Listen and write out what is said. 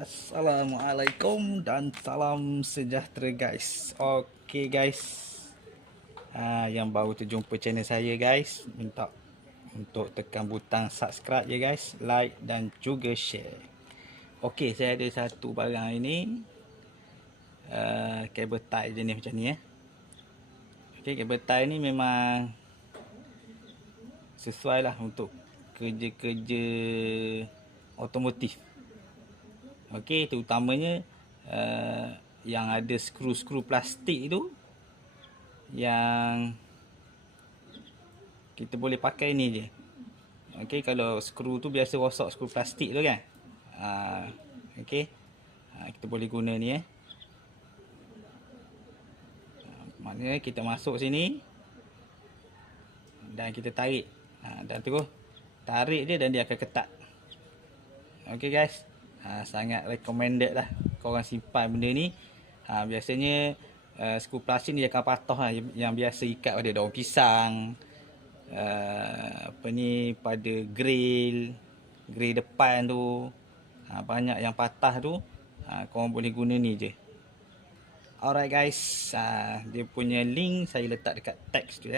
Assalamualaikum dan salam sejahtera guys. Okey guys, yang baru terjumpa channel saya guys, minta untuk tekan butang subscribe ya guys, like dan juga share. Okey, saya ada satu barang ini, kabel tie jenis macam ni . Okey, kabel tie ni memang sesuai lah untuk kerja-kerja otomotif. Okey, terutamanya yang ada skru-skru plastik tu, yang kita boleh pakai ni je. Okey, kalau skru tu biasa rosak, skru plastik tu kan. Okey, kita boleh guna ni . Maknanya kita masuk sini dan kita tarik, dan terus tarik dia dan dia akan ketat. Okey guys, sangat recommended lah korang simpan benda ni. Biasanya skru plastik ni akan patah lah, yang biasa ikat pada daun pisang, pada grill depan tu, banyak yang patah tu. Korang boleh guna ni je. Alright guys, dia punya link saya letak dekat teks tu .